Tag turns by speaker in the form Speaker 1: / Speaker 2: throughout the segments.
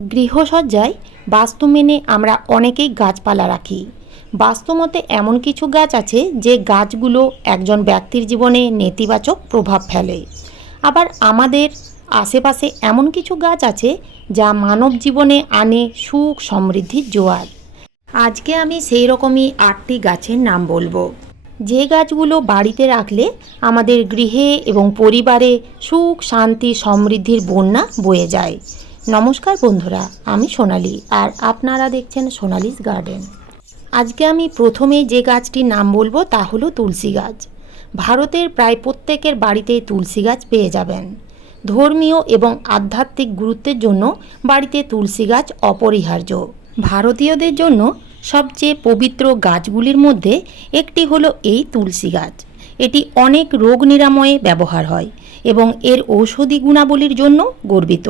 Speaker 1: গৃহসজ্জায় বাস্তু মেনে আমরা অনেকেই গাছপালা রাখি। বাস্তুমতে এমন কিছু গাছ আছে যে গাছগুলো একজন ব্যক্তির জীবনে নেতিবাচক প্রভাব ফেলে। আবার আমাদের আশেপাশে এমন কিছু গাছ আছে যা মানব জীবনে আনে সুখ সমৃদ্ধির জোয়ার। আজকে আমি সেই রকমই আটটি গাছের নাম বলব। যে গাছগুলো বাড়িতে রাখলে আমাদের গৃহে এবং পরিবারে সুখ, শান্তি, সমৃদ্ধির বন্যা বয়ে যায়। নমস্কার বন্ধুরা, আমি সোনালি আর আপনারা দেখছেন সোনালিস গার্ডেন। আজকে আমি প্রথমে যে গাছটির নাম বলব তা হলো তুলসী গাছ। ভারতের প্রায় প্রত্যেকের বাড়িতে তুলসী গাছ পেয়ে যাবেন। ধর্মীয় এবং আধ্যাত্মিক গুরুত্বের জন্য বাড়িতে তুলসী গাছ অপরিহার্য। ভারতীয়দের জন্য সবচেয়ে পবিত্র গাছগুলির মধ্যে একটি হলো এই তুলসী গাছ। এটি অনেক রোগ নিরাময়ে ব্যবহার হয় এবং এর ঔষধি গুণাবলীর জন্য গর্বিত।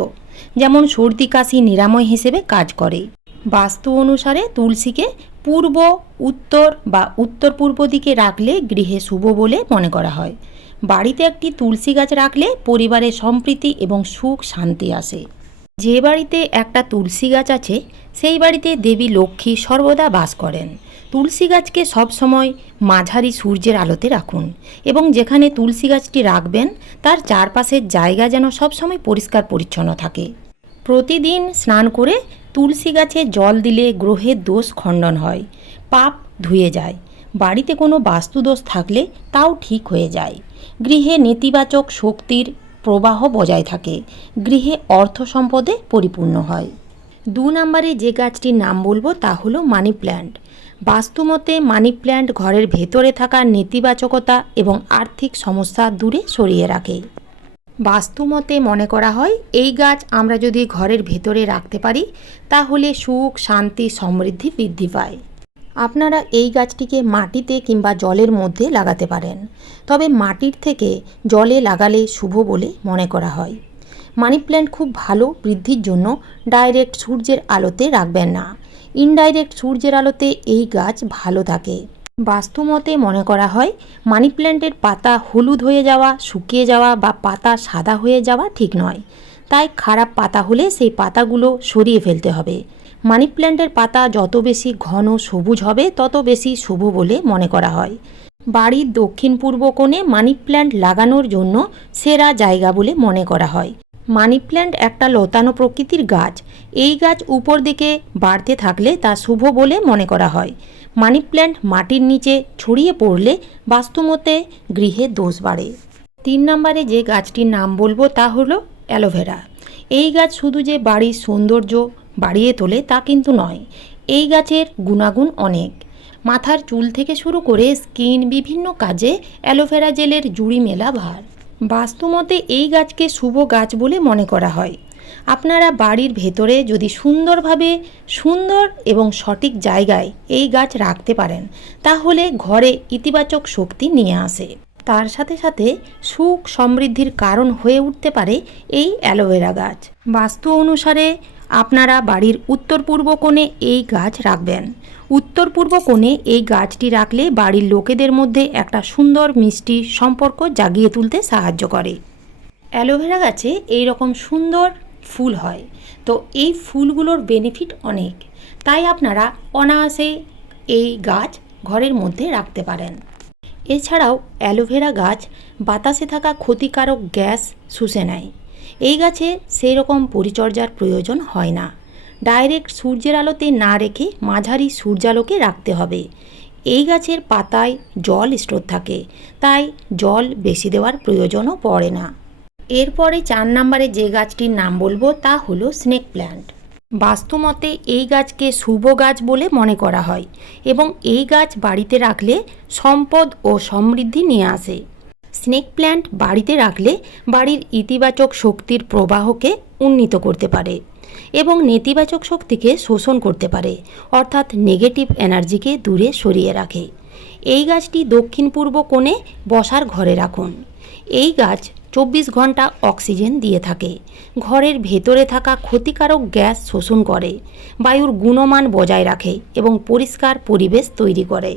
Speaker 1: যেমন সর্দি, কাশি নিরাময় হিসেবে কাজ করে। বাস্তু অনুসারে তুলসীকে পূর্ব, উত্তর বা উত্তর পূর্ব দিকে রাখলে গৃহে শুভ বলে মনে করা হয়। বাড়িতে একটি তুলসী গাছ রাখলে পরিবারে সম্প্রীতি এবং সুখ শান্তি আসে। যে বাড়িতে একটা তুলসী গাছ আছে, সেই বাড়িতে দেবী লক্ষ্মী সর্বদা বাস করেন। তুলসী গাছকে সবসময় মাঝারি সূর্যের আলোতে রাখুন এবং যেখানে তুলসী গাছটি রাখবেন, তার চারপাশের জায়গা যেন সবসময় পরিষ্কার পরিচ্ছন্ন থাকে। প্রতিদিন স্নান করে তুলসী গাছে জল দিলে গ্রহের দোষ খণ্ডন হয়, পাপ ধুয়ে যায়। বাড়িতে কোনো বাস্তুদোষ থাকলে তাও ঠিক হয়ে যায়। গৃহে নেতিবাচক শক্তির প্রবাহ বজায় থাকে, গৃহে অর্থ সম্পদে পরিপূর্ণ হয়। দু নম্বরে যে গাছটির নাম বলব তা হলো মানি প্ল্যান্ট। বাস্তুমতে মানি প্ল্যান্ট ঘরের ভেতরে থাকা নেতিবাচকতা এবং আর্থিক সমস্যা দূরে সরিয়ে রাখে। বাস্তুমতে মনে করা হয়, এই গাছ আমরা যদি ঘরের ভেতরে রাখতে পারি, তাহলে সুখ, শান্তি, সমৃদ্ধি বৃদ্ধি পায়। আপনারা এই গাছটিকে মাটিতে কিংবা জলের মধ্যে লাগাতে পারেন। তবে মাটির থেকে জলে লাগালে শুভ বলে মনে করা হয়। মানি প্ল্যান্ট খুব ভালো বৃদ্ধির জন্য ডাইরেক্ট সূর্যের আলোতে রাখবেন না। ইনডাইরেক্ট সূর্যের আলোতে এই গাছ ভালো থাকে। বাস্তুমতে মনে করা হয় মানি প্ল্যান্টের পাতা হলুদ হয়ে যাওয়া, শুকিয়ে যাওয়া বা পাতা সাদা হয়ে যাওয়া ঠিক নয়। তাই খারাপ পাতা হলে সেই পাতাগুলো সরিয়ে ফেলতে হবে। মানি প্ল্যান্টের পাতা যত বেশি ঘন সবুজ হবে, তত বেশি শুভ বলে মনে করা হয়। বাড়ির দক্ষিণ পূর্ব কোণে মানি প্ল্যান্ট লাগানোর জন্য সেরা জায়গা বলে মনে করা হয়। মানি প্ল্যান্ট একটা লতানো প্রকৃতির গাছ। এই গাছ উপর দিকে বাড়তে থাকলে তা শুভ বলে মনে করা হয়। মানি প্ল্যান্ট মাটির নিচে ছড়িয়ে পড়লে বাস্তুমতে গৃহে দোষ বাড়ে। তিন নম্বরে যে গাছটির নাম বলব তা হলো অ্যালোভেরা। এই গাছ শুধু যে বাড়ির সৌন্দর্য বাড়িয়ে তোলে তা কিন্তু নয়, এই গাছের গুণাগুণ অনেক। মাথার চুল থেকে শুরু করে স্কিন বিভিন্ন কাজে অ্যালোভেরা জেলের জুড়ি মেলা ভার। বাস্তুমতে এই গাছকে শুভ গাছ বলে মনে করা হয়। আপনারা বাড়ির ভেতরে যদি সুন্দরভাবে, সুন্দর এবং সঠিক জায়গায় এই গাছ রাখতে পারেন, তাহলে ঘরে ইতিবাচক শক্তি নিয়ে আসে। তার সাথে সাথে সুখ সমৃদ্ধির কারণ হয়ে উঠতে পারে এই অ্যালোভেরা গাছ। বাস্তু অনুসারে আপনারা বাড়ির উত্তর পূর্ব কোণে এই গাছ রাখবেন। উত্তর পূর্ব কোণে এই গাছটি রাখলে বাড়ির লোকেদের মধ্যে একটা সুন্দর মিষ্টি সম্পর্ক জাগিয়ে তুলতে সাহায্য করে। অ্যালোভেরা গাছে এই রকম সুন্দর ফুল হয়। তো এই ফুলগুলোর বেনিফিট অনেক। তাই আপনারা অনায়াসে এই গাছ ঘরের মধ্যে রাখতে পারেন। এছাড়াও অ্যালোভেরা গাছ বাতাসে থাকা ক্ষতিকারক গ্যাস শুষে নেয়। এই গাছে সেই রকম পরিচর্যার প্রয়োজন হয় না। ডাইরেক্ট সূর্যের আলোতে না রেখে মাঝারি সূর্যালোকে রাখতে হবে। এই গাছের পাতায় জল স্টোর থাকে, তাই জল বেশি দেওয়ার প্রয়োজনও পড়ে না। এরপরে চার নম্বরে যে গাছটির নাম বলব তা হলো স্নেক প্ল্যান্ট। বাস্তুমতে এই গাছকে শুভ গাছ বলে মনে করা হয় এবং এই গাছ বাড়িতে রাখলে সম্পদ ও সমৃদ্ধি নিয়ে আসে। স্নেক প্ল্যান্ট বাড়িতে রাখলে বাড়ির ইতিবাচক শক্তির প্রবাহকে উন্নীত করতে পারে এবং নেতিবাচক শক্তিকে শোষণ করতে পারে, অর্থাৎ নেগেটিভ এনার্জিকে দূরে সরিয়ে রাখে। এই গাছটি দক্ষিণ পূর্ব কোণে বসার ঘরে রাখুন। এই গাছ চব্বিশ ঘণ্টা অক্সিজেন দিয়ে থাকে। ঘরের ভেতরে থাকা ক্ষতিকারক গ্যাস শোষণ করে, বায়ুর গুণমান বজায় রাখে এবং পরিষ্কার পরিবেশ তৈরি করে।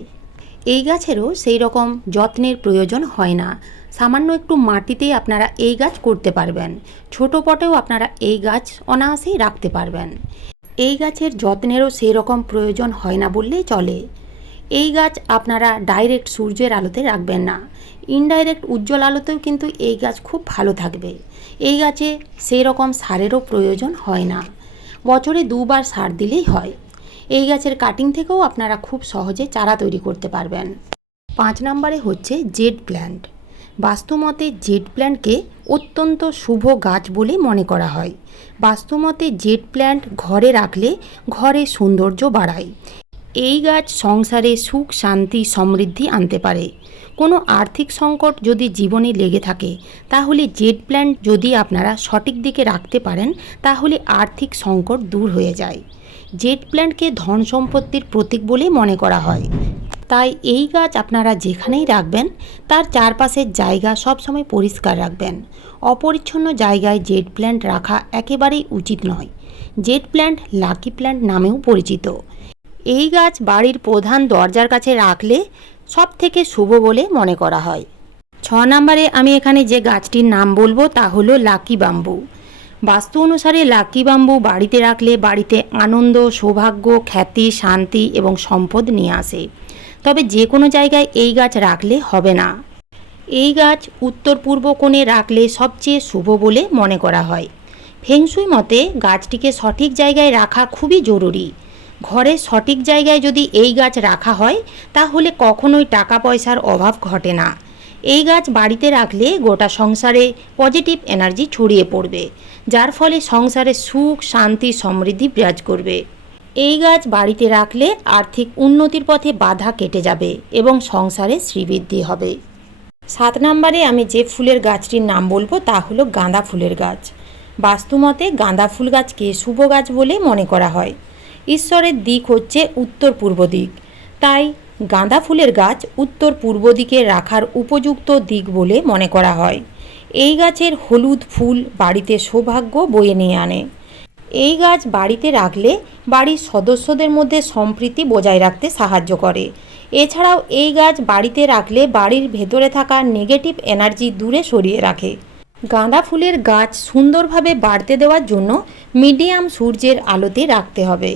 Speaker 1: এই গাছেরও সেই রকম যত্নের প্রয়োজন হয় না। সামান্য একটু মাটিতেই আপনারা এই গাছ করতে পারবেন। ছোট পটেও আপনারা এই গাছ অনায়াসেই রাখতে পারবেন। এই গাছের যত্নেরও সেই রকম প্রয়োজন হয় না বললেই চলে। এই গাছ আপনারা ডাইরেক্ট সূর্যের আলোতে রাখবেন না। ইনডাইরেক্ট উজ্জ্বল আলোতেও কিন্তু এই গাছ খুব ভালো থাকবে। এই গাছে সেই রকম সারেরও প্রয়োজন হয় না। বছরে দুবার সার দিলেই হয়। এই গাছের কাটিং থেকেও আপনারা খুব সহজে চারা তৈরি করতে পারবেন। পাঁচ নম্বরে হচ্ছে জেড প্ল্যান্ট। বাস্তুমতে জেড প্ল্যান্টকে অত্যন্ত শুভ গাছ বলে মনে করা হয়। বাস্তুমতে জেড প্ল্যান্ট ঘরে রাখলে ঘরে সৌন্দর্য বাড়ায়। এই গাছ সংসারে সুখ, শান্তি, সমৃদ্ধি আনতে পারে। কোনো আর্থিক সংকট যদি জীবনে লেগে থাকে, তাহলে জেড প্ল্যান্ট যদি আপনারা সঠিক দিকে রাখতে পারেন, তাহলে আর্থিক সংকট দূর হয়ে যায়। জেড প্ল্যান্টকে ধন সম্পত্তির প্রতীক বলে মনে করা হয়। তাই এই গাছ আপনারা যেখানেই রাখবেন, তার চারপাশের জায়গা সবসময় পরিষ্কার রাখবেন। অপরিচ্ছন্ন জায়গায় জেড প্ল্যান্ট রাখা একেবারেই উচিত নয়। জেট প্ল্যান্ট লাকি প্ল্যান্ট নামেও পরিচিত। এই গাছ বাড়ির প্রধান দরজার কাছে রাখলে সব থেকে শুভ বলে মনে করা হয়। ছ নম্বরে আমি এখানে যে গাছটির নাম বলব, তা হলো লাকি বাম্বু। বাস্তু অনুসারে লাকি বাম্বু বাড়িতে রাখলে বাড়িতে আনন্দ, সৌভাগ্য, খ্যাতি, শান্তি এবং সম্পদ নিয়ে আসে। তবে যে কোনো জায়গায় এই গাছ রাখলে হবে না। এই গাছ উত্তর পূর্ব কোণে রাখলে সবচেয়ে শুভ বলে মনে করা হয়। ফেংশুই মতে গাছটিকে সঠিক জায়গায় রাখা খুবই জরুরি। ঘরের সঠিক জায়গায় যদি এই গাছ রাখা হয়, তাহলে কখনোই টাকা পয়সার অভাব ঘটে না। এই গাছ বাড়িতে রাখলে গোটা সংসারে পজিটিভ এনার্জি ছড়িয়ে পড়বে, যার ফলে সংসারে সুখ, শান্তি, সমৃদ্ধি বিরাজ করবে। এই গাছ বাড়িতে রাখলে আর্থিক উন্নতির পথে বাধা কেটে যাবে এবং সংসারে শ্রীবৃদ্ধি হবে। সাত নম্বরে আমি যে ফুলের গাছটির নাম বলব তা হলো গাঁদা ফুলের গাছ। বাস্তুমতে গাঁদা ফুল গাছকে শুভ গাছ বলে মনে করা হয়। ঈশ্বরের দিক হচ্ছে উত্তর পূর্ব দিক। তাই গাঁদা ফুলের গাছ উত্তর পূর্ব দিকে রাখার উপযুক্ত দিক বলে মনে করা হয়। এই গাছের হলুদ ফুল বাড়িতে সৌভাগ্য বয়ে নিয়ে আনে। এই গাছ বাড়িতে রাখলে বাড়ির সদস্যদের মধ্যে সম্প্রীতি বজায় রাখতে সাহায্য করে। এছাড়াও এই গাছ বাড়িতে রাখলে বাড়ির ভেতরে থাকা নেগেটিভ এনার্জি দূরে সরিয়ে রাখে। গাঁদা ফুলের গাছ সুন্দরভাবে বাড়তে দেওয়ার জন্য মিডিয়াম সূর্যের আলোতে রাখতে হবে।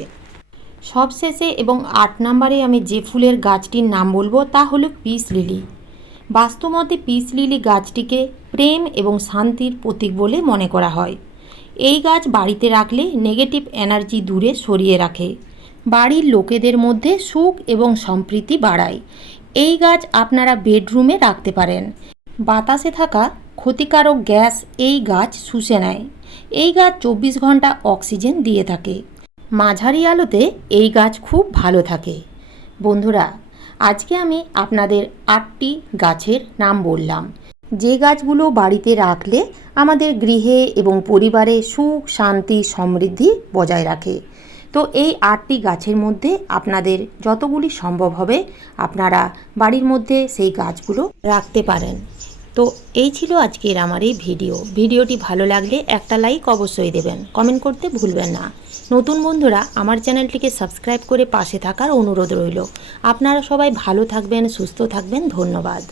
Speaker 1: সবশেষে এবং আট নম্বরে আমি যে ফুলের গাছটির নাম বলব তা হলো পিস লিলি। বাস্তবমতে পিস লিলি গাছটিকে প্রেম এবং শান্তির প্রতীক বলে মনে করা হয়। এই গাছ বাড়িতে রাখলে নেগেটিভ এনার্জি দূরে সরিয়ে রাখে। বাড়ির লোকেদের মধ্যে সুখ এবং সম্প্রীতি বাড়ায়। এই গাছ আপনারা বেডরুমে রাখতে পারেন। বাতাসে থাকা ক্ষতিকারক গ্যাস এই গাছ শুষে নেয়। এই গাছ চব্বিশ ঘণ্টা অক্সিজেন দিয়ে থাকে। মাঝারি আলোতে এই গাছ খুব ভালো থাকে। বন্ধুরা, আজকে আমি আপনাদের আটটি গাছের নাম বললাম। যে গাছগুলো বাড়িতে রাখলে আমাদের গৃহে এবং পরিবারে সুখ, শান্তি, সমৃদ্ধি বজায় রাখে। তো এই আটটি গাছের মধ্যে আপনাদের যতগুলি সম্ভব হবে আপনারা বাড়ির মধ্যে সেই গাছগুলো রাখতে পারেন। তো এই ছিল আজকের আমার এই ভিডিও। ভিডিওটি ভালো লাগলে একটা লাইক অবশ্যই দেবেন। কমেন্ট করতে ভুলবেন না। নতুন বন্ধুরা, আমার চ্যানেলটিকে সাবস্ক্রাইব করে পাশে থাকার অনুরোধ রইল। আপনারা সবাই ভালো থাকবেন, সুস্থ থাকবেন, ধন্যবাদ।